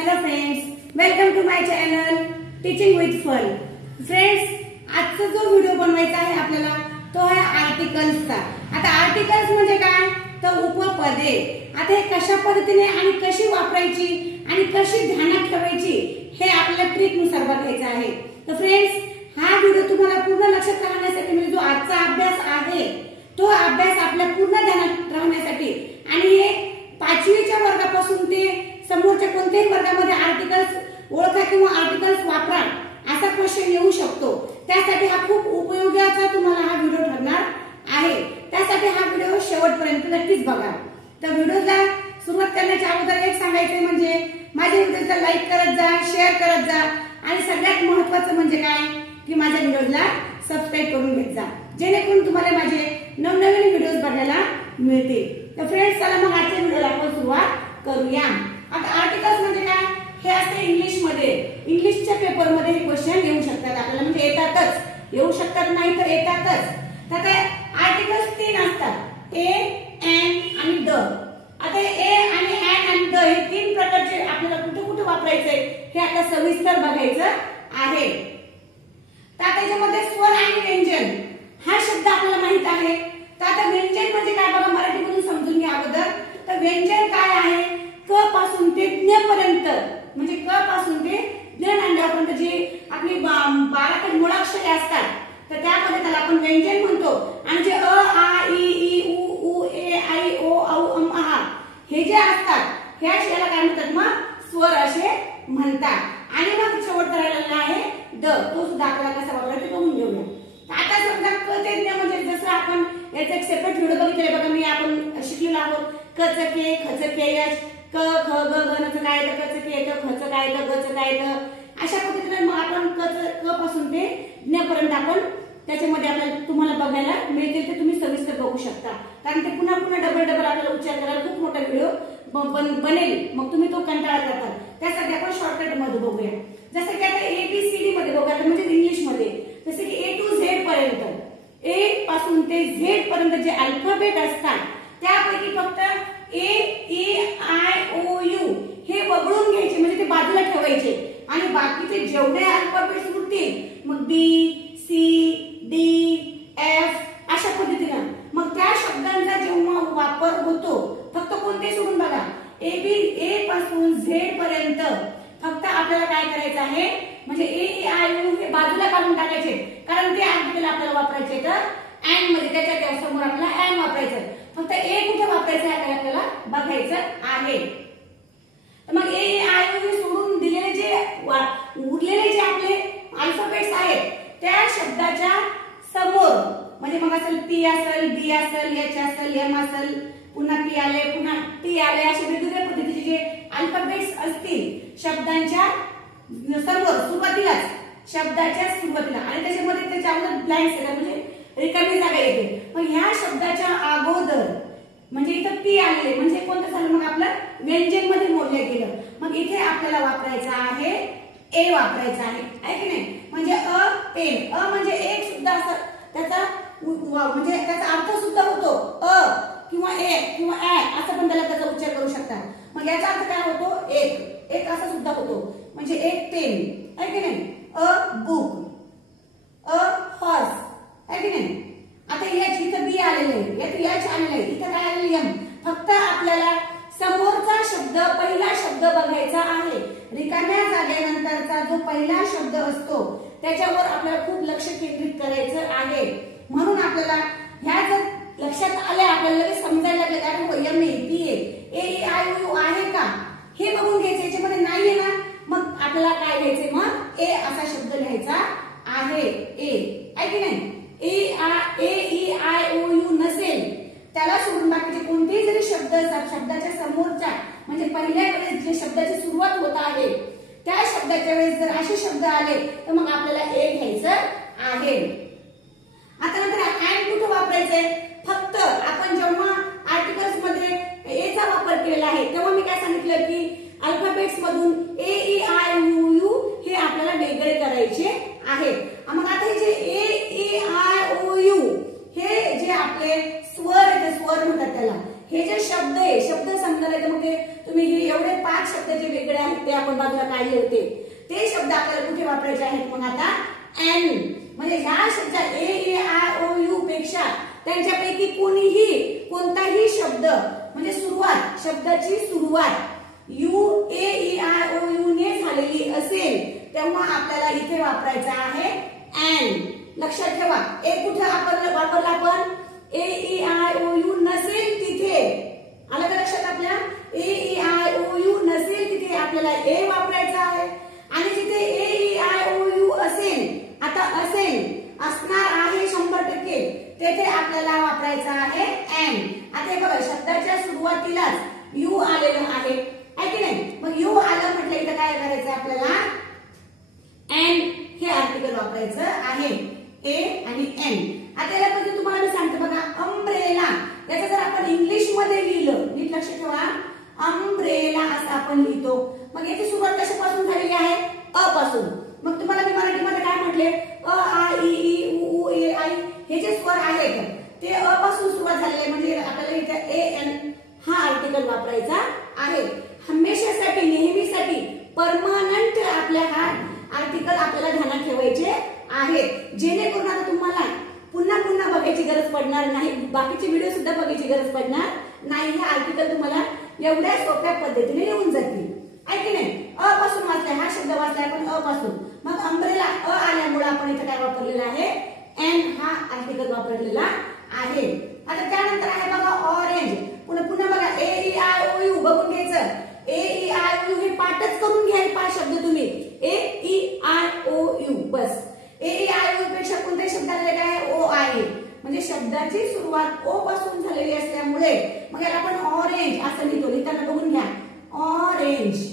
Hello friends, welcome to my channel teaching with fun. Friends, आजचा जो video बनवायचा आहे आपल्याला तो आहे आर्टिकल्सचा। आता आर्टिकल्स म्हणजे काय तर उपपदे। आता हे कशा पद्धतीने आणि कशी वापरायची आणि कशी ध्यानात ठेवायची हे आपल्याला ट्रिक नुसार बघायचं आहे। तर फ्रेंड्स, हा व्हिडिओ तुम्हाला पूर्ण लक्षात राहण्यासाठी म्हणजे जो आजचा अभ्यास आहे तो अभ्यास आपल्या पूर्ण ध्यानात राहण्यासाठी आणि हे 5वीच्या वर्गापासून ते समोरच्या कोणत्याही वर्गामध्ये आर्टिकल्स ओळखा किंवा आर्टिकल्स वापरा असा क्वेश्चन येऊ शकतो। त्यासाठी हा खूप उपयोगाचा तुम्हाला हा व्हिडिओ ठरणार आहे। त्यासाठी हा व्हिडिओ शेवटपर्यंत नक्कीच बघा। तर व्हिडिओला सुरुवात करण्याच्या अगोदर एक सांगायचे म्हणजे माझ्या व्हिडिओला लाईक करत जा, शेअर करत जा आणि सगळ्यात महत्त्वाचं म्हणजे काय की माझ्या व्हिडिओला सबस्क्राइब करून घेत जा, जेणेकरून तुम्हाला माझे नवनवीन व्हिडिओज बघायला मिळतील। तर फ्रेंड्स, चला मग आजच्या व्हिडिओला आपण सुरुवात करूया। आता आर्टिकल्स म्हणजे काय हे असते इंग्लिश मध्ये। इंग्लिशच्या पेपर मध्ये हे क्वेश्चन येऊ शकतात आपल्याला, म्हणजे येतातच, येऊ शकतात नाही तर येतातच। तर आर्टिकल्स 3 असतात, ए, एन आणि द। आता ए आणि एन आणि द हे 3 प्रकारचे आपल्याला कुठे कुठे वापरायचे हे आता सविस्तर बघायचं आहे। तर त्याच्यामध्ये स्वर आणि व्यंजन हा शब्द आपल्याला माहित आहे। तर आता व्यंजन म्हणजे काय बघा, मराठीमधून समजून घ्या अगोदर। तर व्यंजन काय आहे, क पासून ते ज्ञ पर्यंत, म्हणजे क पासून ते ज्ञ नांडापर्यंत जी आपली 12 मुळाक्षरे असतात तर त्यामध्ये त्याला आपण व्यंजन म्हणतो। आणि जे अ, आ, ई, उ, ऊ, ए, आई, ओ, औ, अम, आ हे जे असतात ह्या याला काय म्हणतात मग स्वर असे म्हणतात। आणि मग शेवटचा राहिलेला आहे द, तो सुद्धा आपल्याला कसा वापरायचा तो म्हणून घेऊया। आता समजा क ते ज्ञ म्हणजे जसं आपण याचा एक सेपरेट व्हिडिओ बघितले बघा, मी आपण शिकलेलो आहोत। क च के, ख च के यच, क ख ग ग न च काय तर, क च के येतं, ख च काय तर, ग च काय तर, अशा पद्धतीने मग आपण क पासून ते ज्ञ पर्यंत आपण त्याच्यामध्ये आपल्याला तुम्हाला बघायला मिळतील। ते तुम्ही सविस्तर बघू शकता, कारण ते पुन्हा पुन्हा डबल आपल्याला उच्चार करायला खूप मोठा व्हिडिओ बनेल, मग तुम्ही तो कंटाळा करता। त्यासाठी आपण शॉर्टकट मध्ये बघूया। जसं की आता ABCD मध्ये बघा, म्हणजे इंग्लिश मध्ये जसं की A to Z पर्यंत, ए पासून ते झेड पर्यंत जे अल्फाबेट असतात त्यापैकी फक्त ए, ई, आय, ओ, यू हे वगळून घ्यायचे, म्हणजे ते बाजूला ठेवायचे आणि बाकीचे जेवढे अल्फाबेट्स उरतील मग बी, सी, डी, एफ अशा पद्धतीने मग त्या शब्दांचा जेव्हा वापर होतो फक्त कोणते सोडून बघा, ए पासून झेड पर्यंत फक्त आपल्याला काय करायचं आहे म्हणजे ए, ई, आय, ओ हे बाजूला काढून टाकायचे, कारण ते आर्टिकल आपल्याला वापरायचे तर एंड मध्ये त्याच्या समोर आपल्याला एंड वापरायचं। फक्त ए कुठे वापरायचं आहे आपल्याला बघायचं आहे। मग ए, ई, आय, ओ हे सोडून दिलेले जे उरलेले जे आपले अल्फाबेट्स आहेत त्या शब्दाच्या समोर, म्हणजे मग असेल पी असेल, बी असेल, एच असेल, एम असेल, पुन्हा पी आले, पुन्हा टी आले, असे वेगवेगळ्या पद्धतीचे जे अल्फाबेट्स असतील शब्दांच्या समोर सुरुवातीलाच, शब्दाच्या सुरुवातीला आणि त्याच्यामध्ये त्याच्यावर ब्लँक्स येतात, म्हणजे रिकामी जागा येते। मग ह्या शब्दाच्या अगोदर म्हणजे इथं पी आले म्हणजे कोणतं झालं मग आपलं व्यंजन मध्ये मोडलं गेलं। मग इथे आपल्याला वापरायचा आहे ए वापरायचा आहे की नाही, म्हणजे अ, पेन। अ म्हणजे एक सुद्धा असं त्याचा म्हणजे त्याचा अर्थ सुद्धा होतो अ किंवा ए किंवा ऍ असं पण त्याचा उच्चार करू शकता। मग याचा अर्थ काय होतो एक असा सुद्धा होतो, म्हणजे एक पेन आहे की नाही। अ बुक, अ हॉर्स आहे की नाही। आता याच इथं बी आलेले आहे, याच आलेले आहे, इथं काय आलेले एम। फक्त आपल्याला समोरचा शब्द पहिला शब्द बघायचा आहे। रिकाम्या जागेनंतरचा जो पहिला शब्द असतो त्याच्यावर आपल्याला खूप लक्ष केंद्रित करायचं आहे। म्हणून आपल्याला ह्या जर लक्षात आले आपल्याला लगेच समजायला लागले कारण M A, P A, E, I, O, U आहे का हे बघून घ्यायचं। याच्यामध्ये नाहीये ना मग आपल्याला काय घ्यायचंय मग ए असा शब्द लिहायचा आहे, ए आहे की नाही। ए, ई, आय, ओ, यू नसेल त्याला सोडून बाकीचे कोणतेही जरी शब्द शब्दाच्या समोरच्या म्हणजे पहिल्या वेळेस जे शब्दाची सुरुवात होत आहे त्या शब्दाच्या वेळेस जर असे शब्द आले तर मग आपल्याला ए घ्यायचं आहे। आता नंतर अँड कुठे वापरायचंय, फक्त आपण जेव्हा आर्टिकल्स मध्ये ए चा वापर केलेला आहे तेव्हा मी काय सांगितलं की अल्फाबेट्स मधून ए, ई, आय, ओ, यू हे आपल्याला वेगळे करायचे आहेत। मग आता हे जे ए, ई, आय, ओ, यू हे जे आपले स्वर आहेत, स्वर म्हणतात त्याला, हे जे शब्द आहे शब्द संग्रह मग ते तुम्ही हे एवढे 5 शब्द जे वेगळे आहेत ते आपण बाजूला काढले होते, ते शब्द आपल्याला कुठे वापरायचे आहेत मग आता एन, म्हणजे ह्या शब्द ए ए आय ओ यू पेक्षा त्यांच्यापैकी कोणताही शब्द म्हणजे सुरुवात, शब्दाची सुरुवात U A E I O U ने झालेली असेल तेव्हा आपल्याला इथे वापरायचा आहे एन. लक्षात ठेवा, ए कुठे वापरला आपण, ए ई आय ओ यू नसेल तिथे, आलं का लक्षात आपल्या, ए ई आय ओ यू नसेल तिथे आपल्याला ए वापरायचा आहे, आणि जिथे ए ई आय ओ यू असेल, आता असेल असणार आहे 100%, तेथे आपल्याला वापरायचा आहे एन. आता हे बघा शब्दाच्या सुरुवातीलाच यू आलेलं आहे की नाही, मग यू आलं म्हटलं इथं काय करायचं आपल्याला एन हे आर्टिकल वापरायचं आहे, ए आणि एन. आता याला तुम्हाला मी सांगते बघा, अम्ब्रेला याचं जर आपण इंग्लिश मध्ये लिहिलं, नीट लक्षात ठेवा, अम्ब्रेला असं आपण लिहितो, मग याची सुरुवात कशापासून झालेली आहे, अ पासून. मग तुम्हाला मी मराठीमध्ये काय म्हटले, अ आ इ ई उ ऊ ए आय हे जे स्वर आहेत ते अ पासून सुरुवात झालेले आहे, म्हणजे आपल्याला इथे ए एन हा आर्टिकल वापरायचा आहे. हमेशासाठी, नेहमीसाठी, परमनंट आपल्या हा आर्टिकल आपल्याला ध्यानात ठेवायचे आहेत, जेणेकरून आता तुम्हाला पुन्हा पुन्हा बघायची गरज पडणार नाही, बाकीचे व्हिडिओ सुद्धा बघायची गरज पडणार नाही. हे आर्टिकल तुम्हाला एवढ्या सोप्या पद्धतीने येऊन जातील, आहे की नाही. अ पासून वाचलाय, हा शब्द वाचलाय आपण अ पासून, मग अम्ब्रेला अ आल्यामुळे आपण इथे काय वापरलेला आहे, एन हा आर्टिकल वापरलेला आहे. आता त्यानंतर आहे बघा ऑरेंज, पुन्हा बघा A E I O U बघून घ्यायचं, A E I O U हे पाठच करून घ्यायचे 5 शब्द तुम्ही, A E I O U बस. ए ई आय ओ पेक्षा कोणत्याही शब्द आलेला काय, ओ आहे, म्हणजे शब्दाची सुरुवात ओ पासून झालेली असल्यामुळे मग याला आपण ऑरेंज असं लिहितो, लिहिताना बघून घ्या ऑरेंज,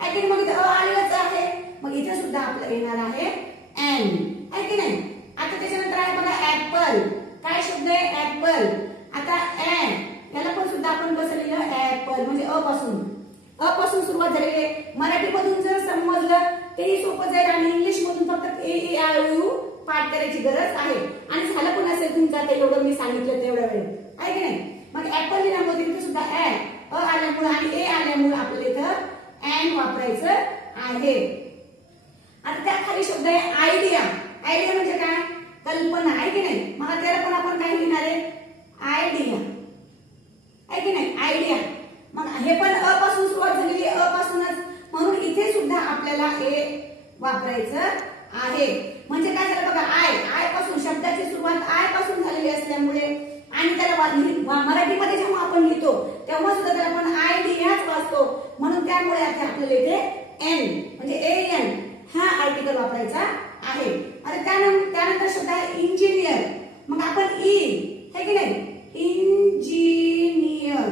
आहे की. मग इथे अ आलेलंच आहे, मग इथे सुद्धा आपलं येणार आहे एन, आहे की नाही. आता त्याच्यानंतर आहे बघा ऍपल, काय शब्द आहे ऍपल. आता एन याला पण सुद्धा आपण कसं लिहिलं, ऍपल, म्हणजे अ पासून सुरुवात झालेली आहे. मराठीमधून जर समजलं तेही सोपं जाईल, आणि इंग्लिश मधून फक्त ए ई आय ओ यू पाठ करायची गरज आहे, आणि झालं पण असेल तुमचं आता एवढं मी सांगितलं तेवढ्या वेळ, आहे की नाही. मग ऍपल लिहिल्यामुळे तिथे सुद्धा अ आल्यामुळे आणि ए आल्यामुळे आपल्याला इथं एन वापरायचं आहे. आता त्या खाली शब्द आहे आयडिया. आयडिया म्हणजे काय, कल्पना, आहे की नाही. मग त्याला पण आपण काय लिहिणार आहे, आयडिया, आहे की नाही, आयडिया. मग हे पण अ पासून सुरुवात झालेली आहे, अ पासूनच, म्हणून इथे सुद्धा आपल्याला ए वापरायचं आहे. म्हणजे काय झालं बघा, आय पासून, शब्दाची सुरुवात आय पासून झालेली असल्यामुळे, आणि त्याला मराठीमध्ये जेव्हा आपण लिहितो तेव्हा सुद्धा त्याला आपण आयडियाच वाचतो, म्हणून त्यामुळे आपल्याला इथे एन म्हणजे ए एन हा आर्टिकल वापरायचा आहे. आणि त्यानंतर शब्द आहे इंजिनियर. मग आपण ई, है की नाही, इंजिनियर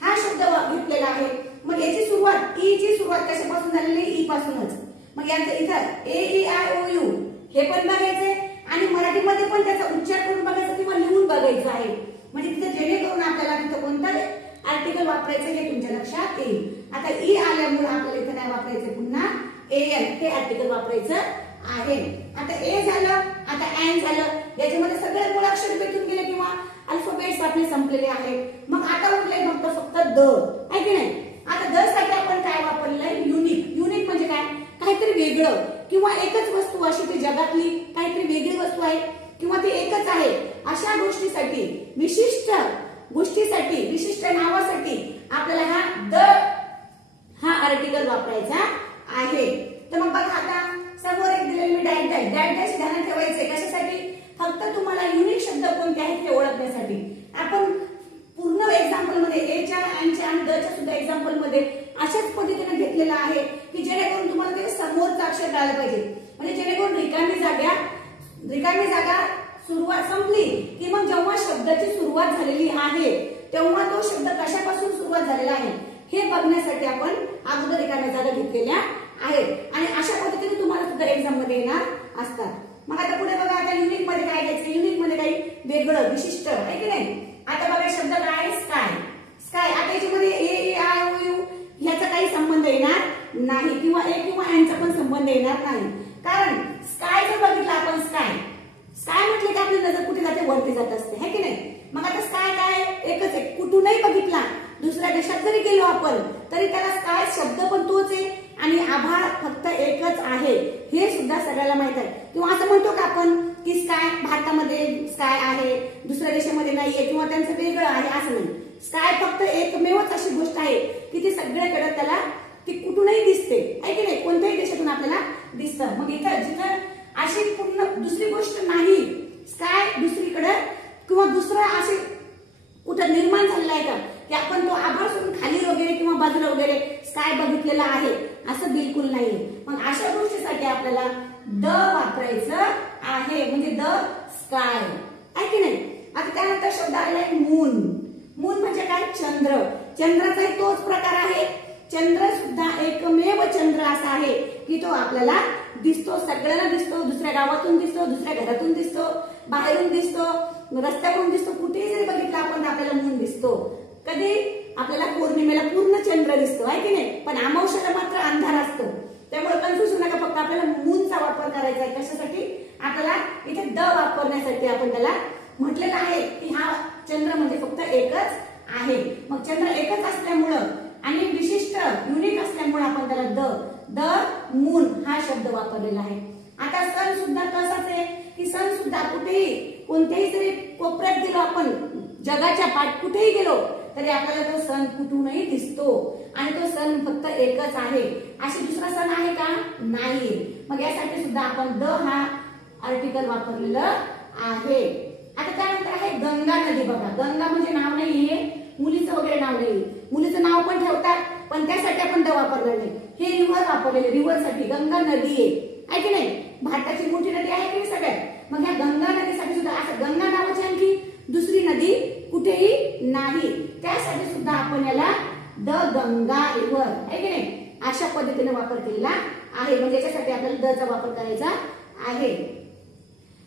हा शब्द घेतलेला आहे. मग याची सुरुवात, ई ची सुरुवात कशापासून झालेली, ई पासूनच. मग यांचं इथं ए ई आय ओ यू हे पण बघायचंय, आणि मराठीमध्ये पण त्याचा उच्चार करून बघायचा किंवा लिहून बघायचं आहे, म्हणजे तिथे जेणेकरून आपल्याला तिथं कोणतं आर्टिकल वापरायचं हे तुमच्या लक्षात येईल. आता ई आल्यामुळे आपल्याला इथं काय वापरायचं, पुन्हा ए एन हे आर्टिकल वापरायचं आहे. आता ए झालं, आता एन झालं, याच्यामध्ये सगळे मूळाक्षर भेटून गेले किंवा अल्फाबेट्स आपले संपलेले आहेत. मग आता उरले फक्त द, आहे की नाही. आता द साठी आपण काय वापरलेलं आहे, युनिक. युनिक म्हणजे काय, काहीतरी वेगळं किंवा एकच वस्तू अशी ती जगातली काहीतरी वेगळी वस्तू आहे किंवा ती एकच आहे अशा गोष्टीसाठी, विशिष्ट गोष्टीसाठी, विशिष्ट नावासाठी आपल्याला हा आर्टिकल वापरायचा आहे. तर मग बघा आता समोर एक दिलेली मी डॅश ध्यानात ठेवायचे कशासाठी, फक्त तुम्हाला युनिक शब्द कोणते आहेत हे ओळखण्यासाठी. आपण पूर्ण एक्झाम्पल मध्ये एच्या, एनच्या आणि दच्या सुद्धा एक्झाम्पल मध्ये अशाच पद्धतीने घेतलेला आहे की जेणेकरून तुम्हाला ते समोरचं अक्षर कळायला पाहिजे, म्हणजे जेणेकरून रिकामी जागा सुरुवात संपली की मग जेव्हा शब्दाची सुरुवात झालेली आहे तेव्हा तो शब्द कशापासून सुरुवात झालेला आहे हे बघण्यासाठी आपण अगोदर रिकाम्या जागा घेतलेल्या आहेत. आणि अशा पद्धतीने तुम्हाला सुद्धा एक्झाम मध्ये येणार असतात. मग आता पुढे बघा, आता युनिक मध्ये काय घ्यायचं, युनिक मध्ये काही वेगळं विशिष्ट, आहे की नाही. आता बघा शब्द काय, स्काय. स्काय आता याच्यामध्ये ए आय ओ यू ह्याचा काही संबंध येणार नाही किंवा ए किंवा एनचा पण संबंध येणार नाही, कारण स्काय जर बघितलं आपण, स्काय म्हटलं की आपली नजर कुठे जाते, वरती जात असते, है की नाही. मग आता स्काय काय एकच आहे, कुठूनही बघितला, दुसऱ्या देशात जरी गेलो आपण तरी त्याला स्काय शब्द हा फक्त एकच आहे हे सुद्धा सगळ्याला माहित आहे. किंवा असं म्हणतो का आपण की स्काय भारतामध्ये स्काय आहे, दुसऱ्या देशामध्ये नाहीये किंवा त्यांचं वेगळं आहे, असं नाही. स्काय फक्त एकमेवच अशी गोष्ट आहे की ती सगळ्याकडे त्याला ती कुठूनही दिसते, आहे की नाही, कोणत्याही देशातून आपल्याला दिसतं. मग इथं जिथं अशी पूर्ण दुसरी गोष्ट नाही, स्काय दुसरीकडे किंवा दुसरं असे कुठं निर्माण झालेलं आहे का की आपण तो आभाळ सोडून खाली वगैरे किंवा बाजूला वगैरे स्काय बघितलेला आहे, असं बिलकुल नाहीये. मग अशा गोष्टीसाठी आपल्याला द वापरायचं आहे, म्हणजे द स्काय, आहे की नाही. आता त्यानंतर शब्द आलाय मून. मून म्हणजे काय, चंद्र. चंद्राचाही तोच प्रकार आहे. चंद्र सुद्धा एकमेव चंद्र असा आहे की तो आपल्याला दिसतो, सगळ्यांना दिसतो, दुसऱ्या गावातून दिसतो, दुसऱ्या घरातून दिसतो, बाहेरून दिसतो, रस्त्यावरून दिसतो, कुठेही जरी बघितलं आपण आपल्याला मून दिसतो. कधी आपल्याला पौर्णिमेला पूर्ण चंद्र दिसतो, आहे की नाही, पण अमावस्येला मात्र अंधार असतो. त्यामुळे कन्फ्युज होऊ नका, फक्त आपल्याला मूनचा वापर करायचा आहे. कशासाठी, आपल्याला इथे द वापरण्यासाठी आपण त्याला म्हटलेलं आहे की हा चंद्र म्हणजे फक्त एकच आहे. मग चंद्र एकच असल्यामुळं आणि विशिष्ट युनिक असल्यामुळे आपण त्याला द मून हा शब्द वापरलेला आहे. आता सण सुद्धा तसाच आहे की सण सुद्धा कुठेही कोणत्याही जरी कोपऱ्यात गेलो आपण, जगाच्या पाठ कुठेही गेलो तरी आपल्याला तो सण कुठूनही दिसतो आणि तो सण फक्त एकच आहे. अशी दुसरा सण आहे का, नाही. मग यासाठी सुद्धा आपण द हा आर्टिकल वापरलेलं आहे. आता त्यानंतर आहे गंगा नदी. बघा, गंगा म्हणजे नाव नाहीये, मुलीचं वगैरे नाव नाही. मुलीचं नाव पण ठेवतात पण त्यासाठी आपण द वापरलं नाही. हे रिव्हर वापरलेले, रिव्हर साठी गंगा नदी आहे की नाही. भारताची मोठी नदी आहे की सगळ्यात. मग या गंगा नदीसाठी सुद्धा असं गंगा नावाची आणखी दुसरी नदी कुठेही नाही, त्यासाठी सुद्धा आपण याला द गंगा रिव्हर, आहे की नाही, अशा पद्धतीने वापर केलेला आहे. म्हणजे याच्यासाठी आपल्याला द चा वापर करायचा आहे.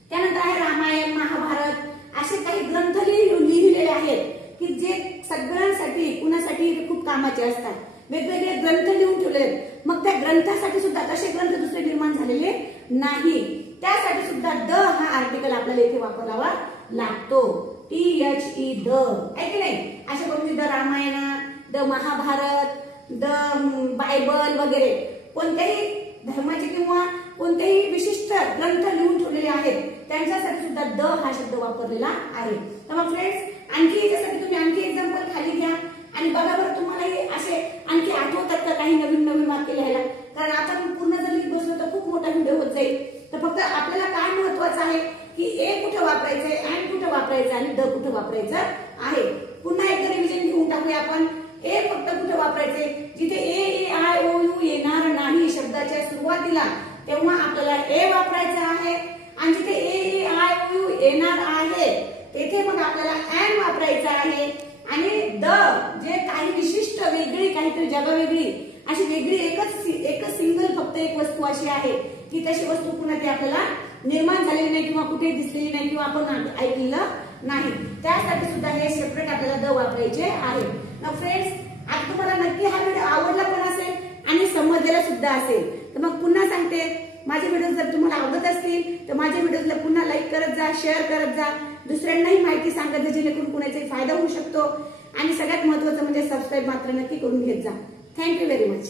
त्यानंतर आहे रामायण, महाभारत असे काही ग्रंथ लिहिलेले आहेत की जे सगळ्यांसाठी कुणासाठी खूप कामाचे असतात. वेगवेगळे ग्रंथ लिहून ठेवले, मग त्या ग्रंथासाठी सुद्धा तसे ग्रंथ दुसरे निर्माण झालेले नाही. त्यासाठी सुद्धा द हा आर्टिकल आपल्याला इथे वापरावा लागतो. THE द, आहे की नाही. अशा करून the Ramayana, the Mahabharata, the Bible वगैरे कोणत्याही धर्माचे किंवा कोणतेही विशिष्ट ग्रंथ लिहून ठेवलेले आहेत त्यांच्यासाठी सुद्धा द हा शब्द वापरलेला आहे. तर मग फ्रेंड्स, आणखी याच्यासाठी तुम्ही आणखी एक्झाम्पल खाली घ्या आणि बघा बरं तुम्हालाही असे आणखी आठवतात का काही नवीन नवीन वाक्य लिहायला. कारण आता पूर्ण जर लिहित बसलो तर खूप मोठा व्हिडिओ होत जाईल. तर फक्त आपल्याला काय महत्वाचं आहे की ए कुठे वापरायचंय, अँड कुठे वापरायचं आणि द कुठे वापरायचं आहे. पुन्हा एकदा रिव्हिजन घेऊन टाकूया आपण. ए फक्त कुठे वापरायचे, जिथे ए आय ओ यू येणार नाही शब्दाच्या सुरुवातीला तेव्हा आपल्याला ए वापरायचं आहे. आणि जिथे ए आय ओ यू येणार आहे तेथे मग आपल्याला अँड वापरायचं आहे. आणि द जे काही विशिष्ट वेगळी काहीतरी जगावेगळी अशी वेगळी एकच सिंगल फक्त एक वस्तू अशी आहे की तशी वस्तू पुन्हा ती आपल्याला निर्माण झालेली नाही किंवा कुठे दिसलेली नाही किंवा आपण ऐकलेलं नाही, त्यासाठी सुद्धा हे सेपरेट आपल्याला द वापरायचे आहे. फ्रेंड्स, आता तुम्हाला नक्की हा व्हिडिओ आवडला पण असेल आणि समजलेला सुद्धा असेल. तर मग पुन्हा सांगते, माझे व्हिडिओ जर तुम्हाला आवडत असतील तर माझ्या व्हिडिओला पुन्हा लाईक करत जा, शेअर करत जा, दुसऱ्यांनाही माहिती सांगत जा जेणेकरून कुणाचाही फायदा होऊ शकतो. आणि सगळ्यात महत्त्वाचं म्हणजे सबस्क्राईब मात्र नक्की करून घेत जा. Thank you very much.